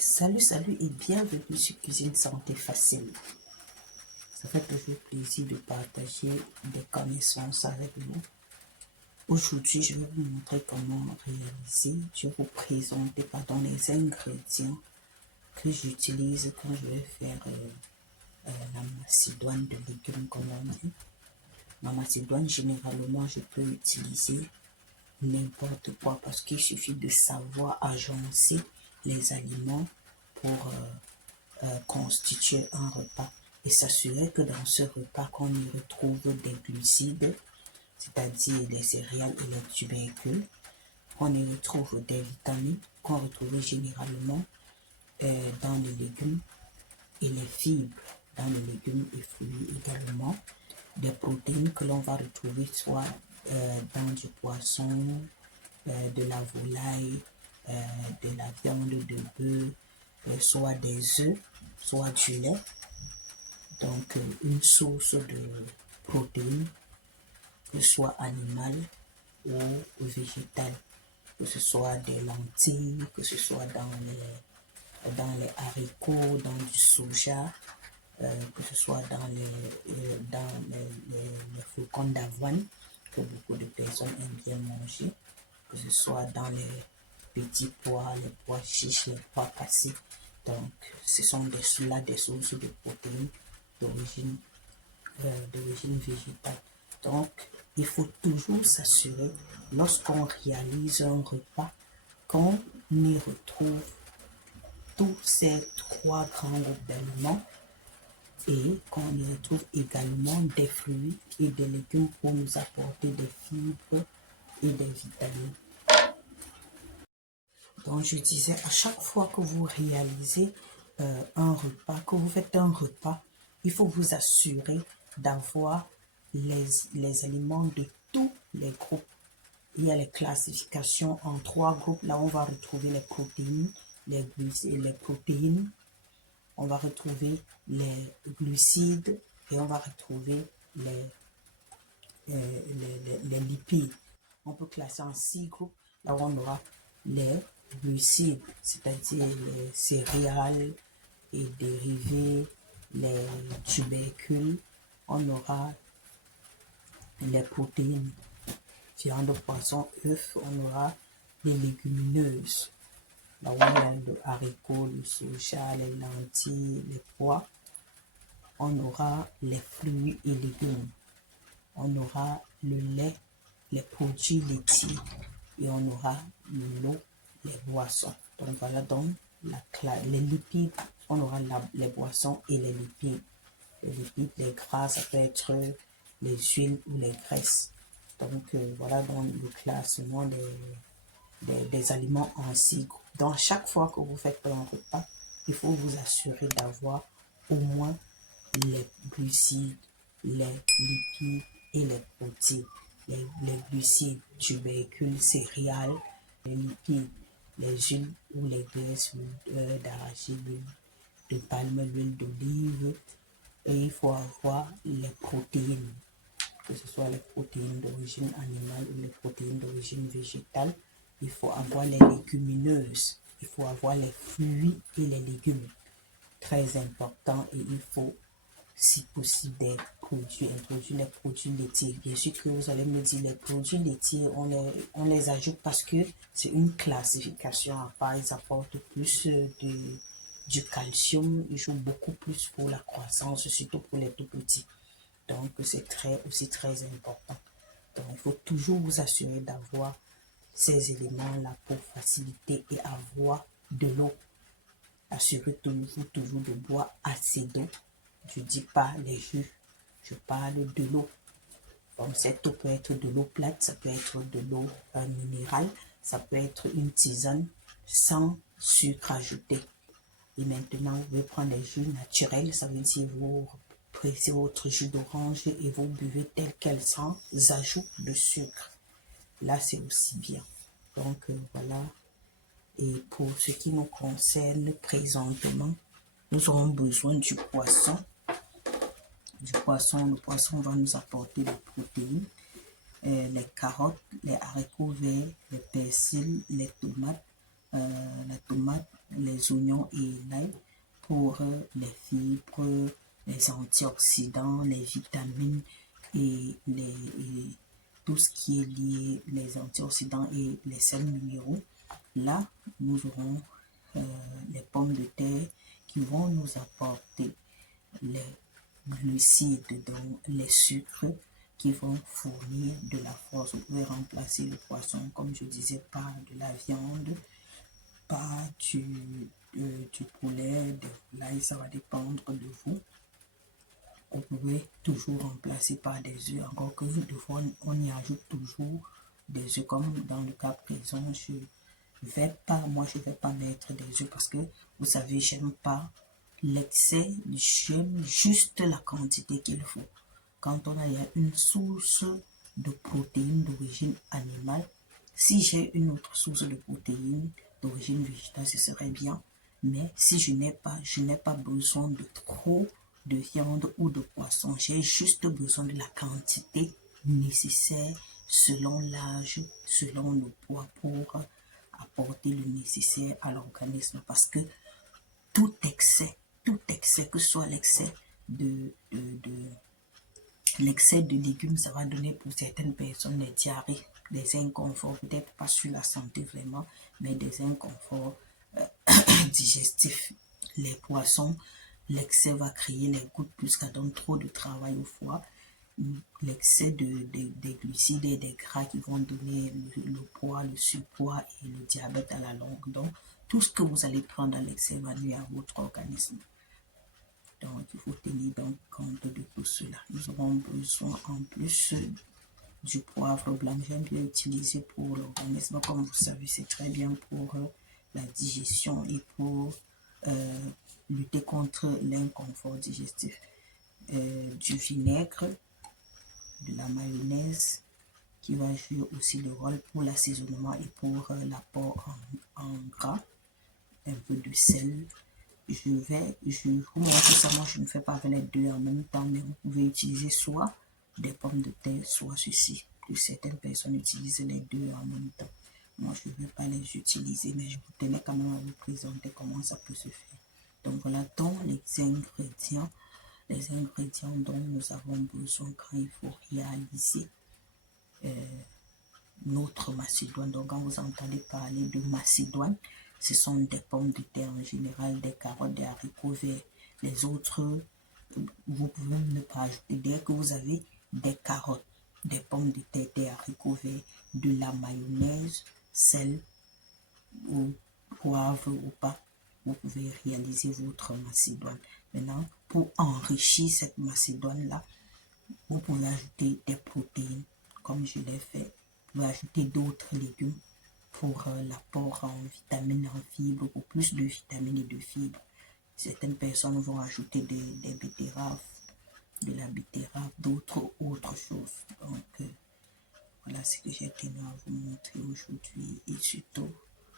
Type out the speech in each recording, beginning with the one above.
Salut et bienvenue sur Cuisine Santé Facile. Ça fait toujours plaisir de partager des connaissances avec vous. Aujourd'hui, je vais vous montrer comment réaliser, je vais vous présenter les ingrédients que j'utilise quand je vais faire la macédoine de légumes comme on dit. Ma macédoine, généralement, je peux utiliser n'importe quoi parce qu'il suffit de savoir agencer les aliments pour constituer un repas et s'assurer que dans ce repas qu'on y retrouve des glucides, c'est-à-dire les céréales et les tubercules, qu'on y retrouve des vitamines qu'on retrouve généralement dans les légumes et les fibres dans les légumes et fruits également, des protéines que l'on va retrouver soit dans du poisson, de la volaille, de la viande de bœuf, soit des œufs, soit du lait. Donc une source de protéines, que ce soit animale ou végétale, que ce soit des lentilles, que ce soit dans les haricots, dans du soja, que ce soit dans les flocons d'avoine que beaucoup de personnes aiment bien manger, que ce soit dans les petits pois, les pois chiches, les pois cassés. Donc, ce sont des sources de protéines d'origine végétale. Donc, il faut toujours s'assurer, lorsqu'on réalise un repas, qu'on y retrouve tous ces trois grands groupes d'aliments et qu'on y retrouve également des fruits et des légumes pour nous apporter des fibres et des vitamines. Donc, je disais, à chaque fois que vous réalisez un repas, que vous faites un repas, il faut vous assurer d'avoir les aliments de tous les groupes. Il y a les classifications en trois groupes. Là, on va retrouver les protéines, les protéines, on va retrouver les glucides et on va retrouver les lipides. On peut classer en 6 groupes. Là où on aura les glucides, c'est-à-dire les céréales et dérivés, les tubercules. On aura les protéines, viande, poisson, œufs. On aura les légumineuses. Là où on a le haricot, le soja, les lentilles, les pois. On aura les fruits et légumes. On aura le lait, les produits laitiers et on aura l'eau, les boissons. Donc voilà donc les lipides, on aura les boissons et les lipides. Les lipides, les gras, ça peut être les huiles ou les graisses. Donc voilà donc le classement des aliments en 6 groupes. Donc chaque fois que vous faites un repas, il faut vous assurer d'avoir au moins les glucides, les lipides et les protéines. Les glucides, tubercules, céréales, les lipides, les huiles ou les graisses, l'huile d'arachide, l'huile de palme, l'huile d'olive. Et il faut avoir les protéines, que ce soit les protéines d'origine animale ou les protéines d'origine végétale. Il faut avoir les légumineuses, il faut avoir les fruits et les légumes. Très important, et il faut, si possible, introduire les produits laitiers. Bien sûr que vous allez me dire, les produits laitiers, on les ajoute parce que c'est une classification à part. Ils apportent plus du calcium, ils jouent beaucoup plus pour la croissance, surtout pour les tout petits. Donc, c'est aussi très important. Donc, il faut toujours vous assurer d'avoir ces éléments-là pour faciliter et avoir de l'eau. Assurez-vous toujours de boire assez d'eau. Je ne dis pas les jus, je parle de l'eau. Donc, cette eau peut être de l'eau plate, ça peut être de l'eau minérale, ça peut être une tisane sans sucre ajouté. Et maintenant, vous pouvez prendre les jus naturels, ça veut dire vous pressez votre jus d'orange et vous buvez tel quel sans ajout de sucre. Là, c'est aussi bien. Donc, voilà. Et pour ce qui nous concerne présentement, nous aurons besoin du poisson. Le poisson va nous apporter des protéines, les carottes, les haricots verts, les persils, les tomates, la tomate, les oignons et l'ail pour les fibres, les antioxydants, les vitamines et tout ce qui est lié, les antioxydants et les sels minéraux. Là, nous aurons les pommes de terre qui vont nous apporter les glucides, donc les sucres qui vont fournir de la force. Vous pouvez remplacer le poisson, comme je disais, par de la viande, par du poulet, de l'ail, ça va dépendre de vous. Vous pouvez toujours remplacer par des œufs, encore que des fois on y ajoute toujours des œufs, comme dans le cas présent, je vais pas mettre des œufs parce que vous savez, j'aime pas l'excès, j'aime juste la quantité qu'il faut. Quand on a une source de protéines d'origine animale, si j'ai une autre source de protéines d'origine végétale, ce serait bien. Mais si je n'ai pas besoin de trop de viande ou de poisson. J'ai juste besoin de la quantité nécessaire selon l'âge, selon le poids pour apporter le nécessaire à l'organisme. Parce que tout excès, que ce soit l'excès l'excès de légumes, ça va donner pour certaines personnes des diarrhées, des inconforts, peut-être pas sur la santé vraiment, mais des inconforts digestifs. Les poissons, l'excès va créer les gouttes puisqu'ça donne trop de travail au foie. L'excès des glucides et des gras qui vont donner le poids, le surpoids et le diabète à la longue. Donc, tout ce que vous allez prendre à l'excès va nuire à votre organisme. Donc, il faut tenir donc compte de tout cela. Nous aurons besoin en plus du poivre blanc. J'aime bien utiliser pour l'organisme. Comme vous savez, c'est très bien pour la digestion et pour lutter contre l'inconfort digestif. Du vinaigre, de la mayonnaise qui va jouer aussi le rôle pour l'assaisonnement et pour l'apport en gras. Un peu de sel. Je vous montre ça, moi je ne fais pas avec les deux en même temps, mais vous pouvez utiliser soit des pommes de terre, soit ceci. Certaines personnes utilisent les deux en même temps. Moi je ne vais pas les utiliser, mais je vous tenais quand même à vous présenter comment ça peut se faire. Donc voilà, dans les ingrédients dont nous avons besoin quand il faut réaliser notre macédoine. Donc quand vous entendez parler de macédoine, ce sont des pommes de terre en général, des carottes, des haricots verts. Les autres, vous pouvez ne pas ajouter. Dès que vous avez des carottes, des pommes de terre, des haricots verts, de la mayonnaise, sel ou poivre ou pas, vous pouvez réaliser votre macédoine. Maintenant, pour enrichir cette macédoine-là, vous pouvez ajouter des protéines, comme je l'ai fait. Vous pouvez ajouter d'autres légumes pour l'apport en vitamines, en fibres, pour plus de vitamines et de fibres. Certaines personnes vont ajouter des betteraves, de la betterave, d'autres autres choses. Donc, voilà ce que j'ai tenu à vous montrer aujourd'hui. Et surtout,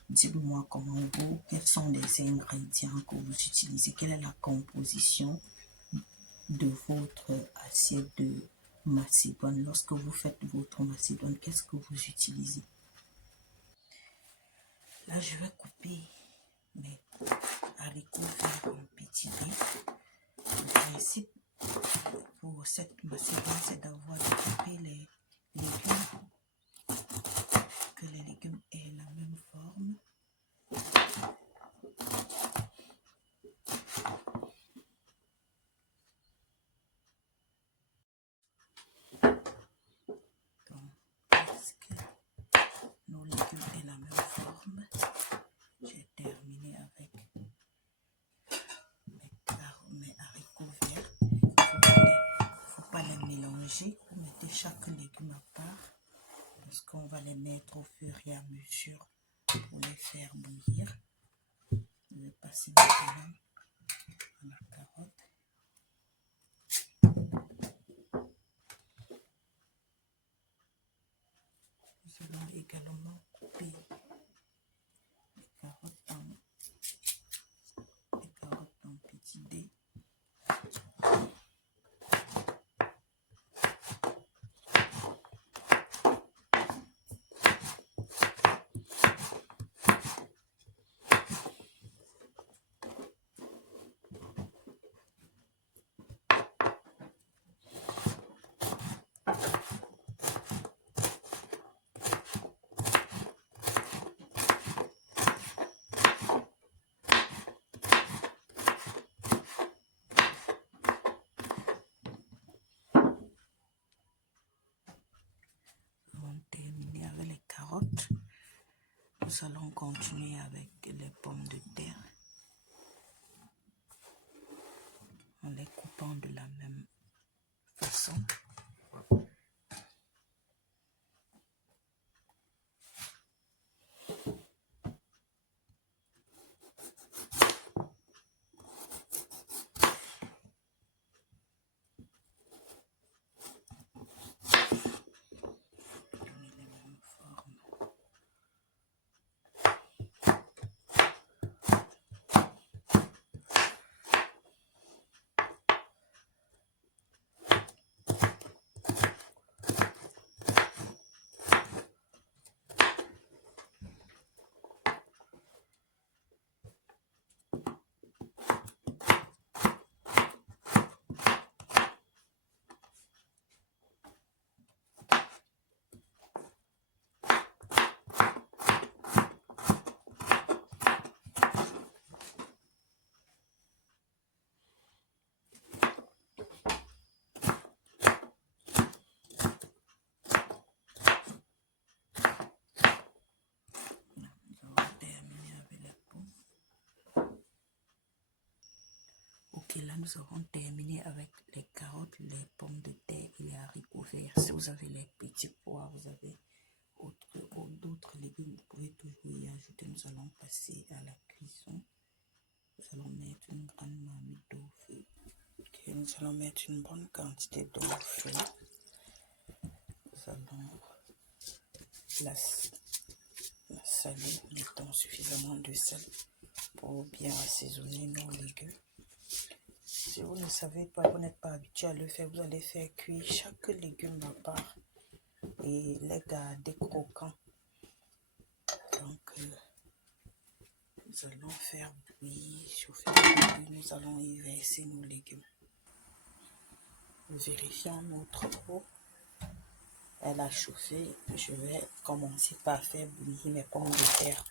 dites-moi quels sont les ingrédients que vous utilisez, quelle est la composition de votre assiette de macédoine. Lorsque vous faites votre macédoine, qu'est-ce que vous utilisez? Là, je vais couper mes haricots verts en petits dés. Le principe pour cette macédoine, c'est d'avoir coupé les légumes, que les légumes aient la même forme. Donc, est-ce que nos légumes aient la même forme? J'ai terminé avec mes haricots verts. Il ne faut pas les mélanger. Vous mettez chaque légume à part parce qu'on va les mettre au fur et à mesure pour les faire bouillir. Je vais passer maintenant à la carotte. Nous allons également couper les carottes en petits dés. nous allons continuer avec les pommes de terre en les coupant de la même façon. Ok, là nous avons terminé avec les carottes, les pommes de terre et les haricots verts. Si vous avez les petits pois, vous avez d'autres légumes, vous pouvez toujours y ajouter. Nous allons passer à la cuisson. Nous allons mettre une grande marmite d'eau au feu. Okay, nous allons mettre une bonne quantité d'eau au feu. Nous allons la saler, mettons suffisamment de sel pour bien assaisonner nos légumes. Si vous ne savez pas, vous n'êtes pas habitué à le faire, vous allez faire cuire chaque légume à part et les garder croquants. Donc, nous allons faire bouillir, chauffer le bouillir, nous allons y verser nos légumes. Vérifions notre eau. Elle a chauffé. Je vais commencer par faire bouillir mes pommes de terre.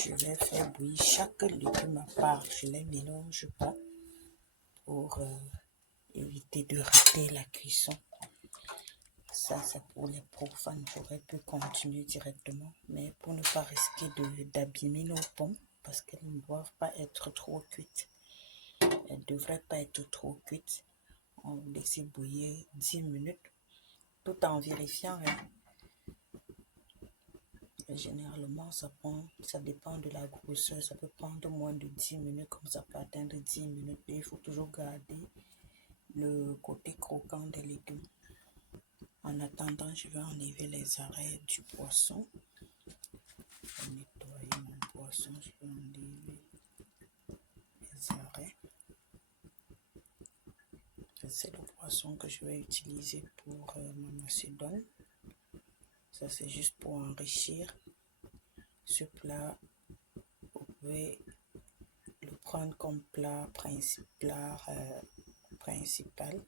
Je vais faire bouillir chaque légume à part. Je ne les mélange pas pour éviter de rater la cuisson. Ça, c'est pour les profanes. J'aurais pu continuer directement, mais pour ne pas risquer d'abîmer nos pommes, parce qu'elles ne doivent pas être trop cuites. Elles ne devraient pas être trop cuites. On va laisser bouillir 10 minutes, tout en vérifiant. Généralement, ça dépend de la grosseur. Ça peut prendre moins de 10 minutes, comme ça peut atteindre 10 minutes. Et il faut toujours garder le côté croquant des légumes. En attendant, je vais enlever les arêtes du poisson. Je vais nettoyer mon poisson. Je vais enlever les arêtes. C'est le poisson que je vais utiliser pour ma macédoine. Ça, c'est juste pour enrichir ce plat. Vous pouvez le prendre comme plat principal.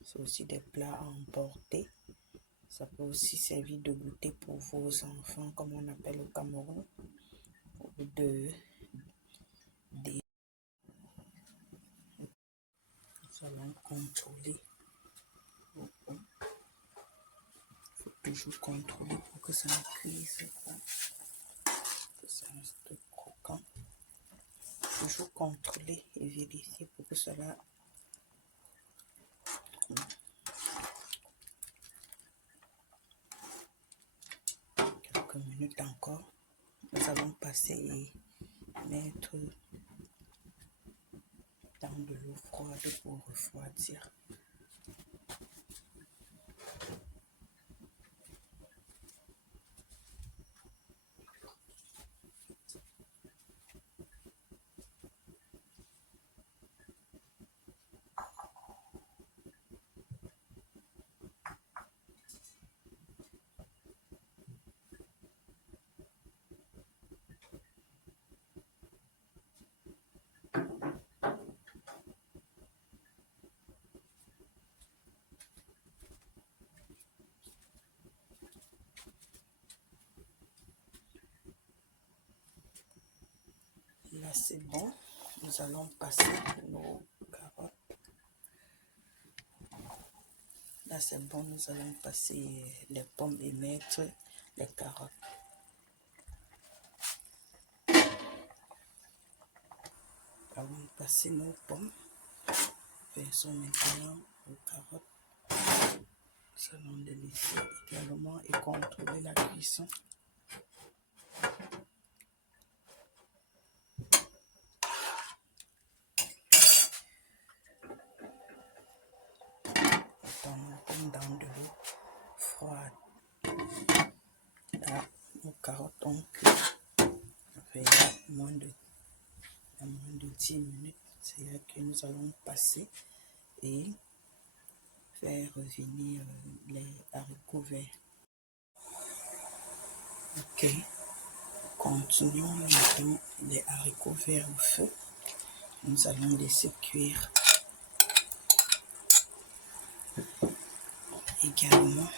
C'est aussi des plats à emporter. Ça peut aussi servir de goûter pour vos enfants, comme on appelle au Cameroun. Nous allons contrôler. Il faut toujours contrôler pour que ça ne cuise pas, que ça reste croquant. Toujours contrôler et vérifier pour que cela quelques minutes encore. Nous allons passer et mettre dans de l'eau froide pour refroidir. Là, c'est bon. Nous allons passer nos carottes. Là, c'est bon. Nous allons passer les pommes et mettre les carottes. Avant de passer nos pommes, versons maintenant aux carottes. Nous allons les laisser également et contrôler la cuisson. Dans de l'eau froide. Là, nos carottes ont cuit. Il y a moins de 10 minutes. C'est-à-dire que nous allons passer et faire revenir les haricots verts. Ok. Continuons maintenant les haricots verts au feu. Nous allons laisser cuire également.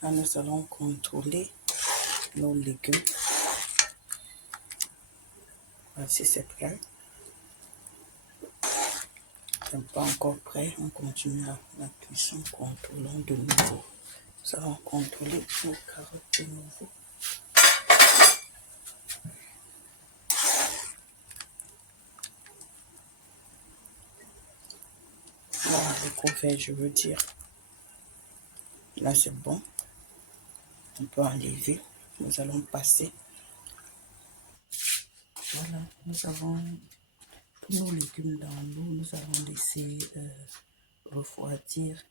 Là, nous allons contrôler nos légumes. Voici, c'est prêt. C'est pas encore prêt. On continue la cuisson. Contrôlons de nouveau. Nous allons contrôler nos carottes de nouveau. Voilà, les couverts, je veux dire. Là, c'est bon. On peut enlever. Nous allons passer. Voilà, nous avons tous nos légumes dans l'eau. Nous allons laisser refroidir.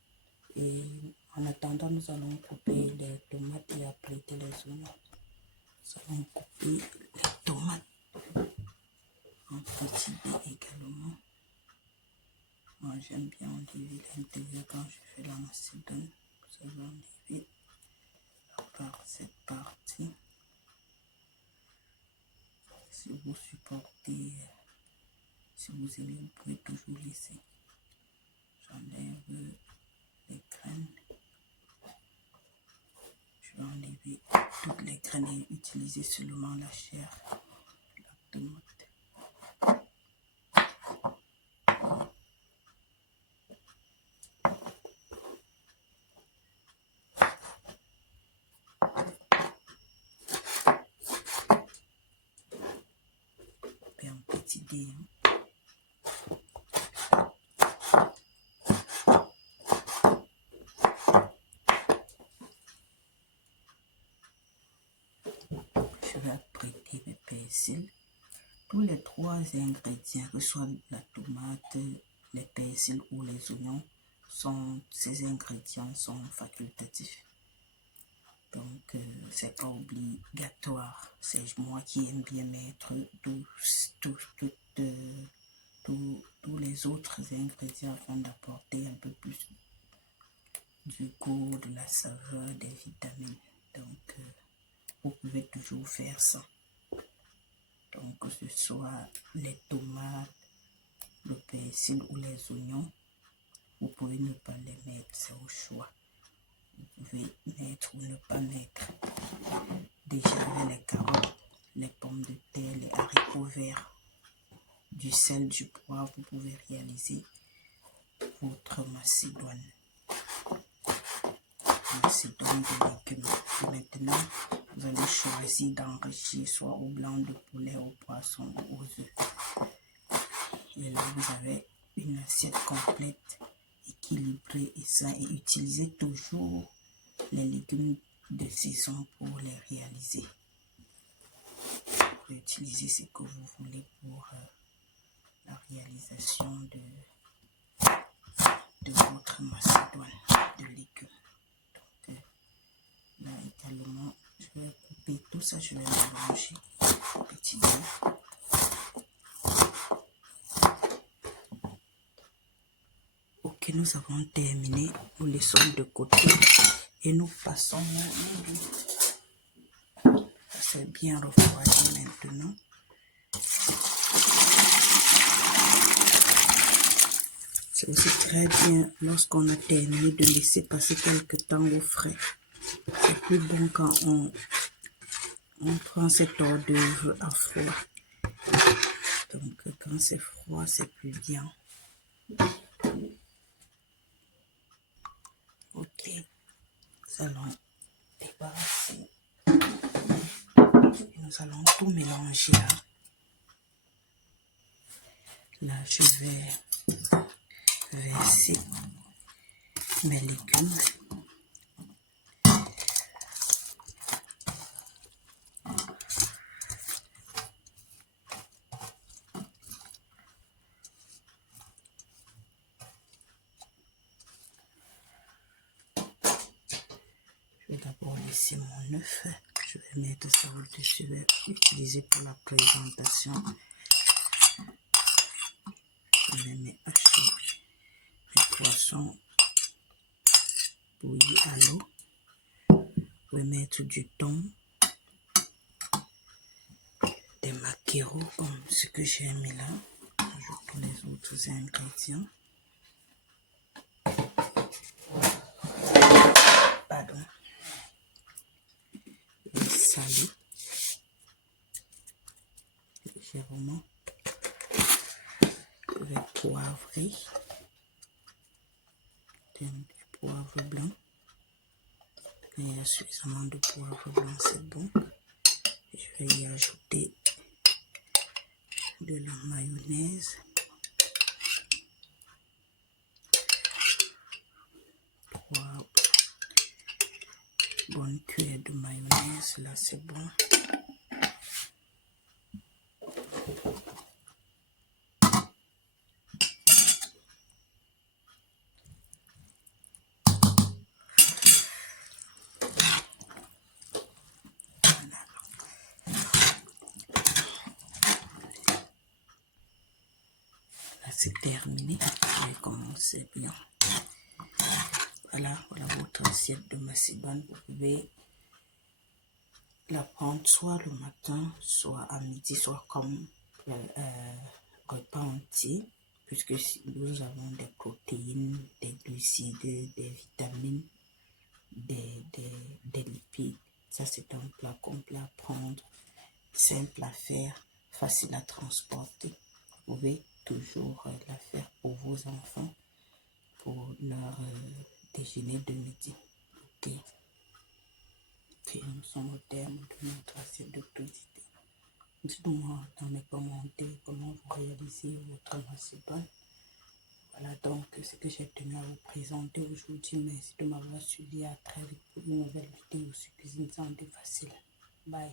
Et En attendant, nous allons couper les tomates et apprêter les oignons. Nous allons couper les tomates en petits dés également. Moi, j'aime bien enlever l'intérieur quand je fais la macédoine. Vous allez enlever par cette partie. Si vous supportez, si vous aimez, vous pouvez toujours laisser. J'enlève les graines. Je vais enlever toutes les graines et utiliser seulement la chair, la tomate. Et un petit dé. Je vais apprêter mes persils. Tous les trois ingrédients, que ce soit la tomate, les persils ou les oignons, ces ingrédients sont facultatifs. Donc, c'est pas obligatoire. C'est moi qui aime bien mettre tous les autres ingrédients afin d'apporter un peu plus du goût, de la saveur, des vitamines. Donc, vous pouvez toujours faire ça. Donc, que ce soit les tomates, le persil ou les oignons, vous pouvez ne pas les mettre, c'est au choix. Vous pouvez mettre ou ne pas mettre. Déjà avec les carottes, les pommes de terre, les haricots verts, du sel, du poivre, vous pouvez réaliser votre macédoine. Macédoine de légumes. Et maintenant, vous allez choisir d'enrichir soit au blanc de poulet, au poisson ou aux œufs. Et là, vous avez une assiette complète, équilibrée et saine. Et utilisez toujours les légumes de saison pour les réaliser. Vous pouvez utiliser ce que vous voulez pour la réalisation de votre macédoine de légumes. Donc, là également, je vais couper tout ça, je vais mélanger petit peu. Ok, nous avons terminé, nous laissons de côté et nous passons au c'est bien refroidi maintenant. C'est aussi très bien lorsqu'on a terminé de laisser passer quelques temps au frais. C'est plus bon quand on prend cette hors d'œuvre à froid. Donc quand c'est froid, c'est plus bien. Ok, nous allons débarrasser. Nous allons tout mélanger là. Là, je vais verser mes légumes. Je vais d'abord laisser mon œuf. Je vais mettre ça au-dessus. Je vais utiliser pour la présentation. Je vais mettre hacher mes poissons bouillis à l'eau. Je vais mettre du thon, des maquereaux comme ce que j'ai mis là. J'ajoute tous les autres ingrédients. Pardon. Je vais saler légèrement. Je vais poivrer. Du poivre blanc. Il y a suffisamment de poivre blanc, c'est bon. Je vais y ajouter de la mayonnaise. 3 bonnes cuillères de mayonnaise, là c'est bon. c'est terminé. Je vais commencer bien. Voilà votre assiette de macédoine. Vous pouvez la prendre soit le matin, soit à midi, soit comme repas entier, puisque nous avons des protéines, des glucides, des vitamines, des lipides. Ça, c'est un plat complet à prendre, simple à faire, facile à transporter. Vous pouvez toujours la faire pour vos enfants, pour leur déjeuner de midi. Ok. Ok, nous sommes au terme de notre assiette de cuisine. Dites-moi dans les commentaires comment vous réalisez votre macédoine. Voilà donc ce que j'ai tenu à vous présenter aujourd'hui. Merci de m'avoir suivi. À très vite pour une nouvelle vidéo sur Cuisine Santé Facile. Bye.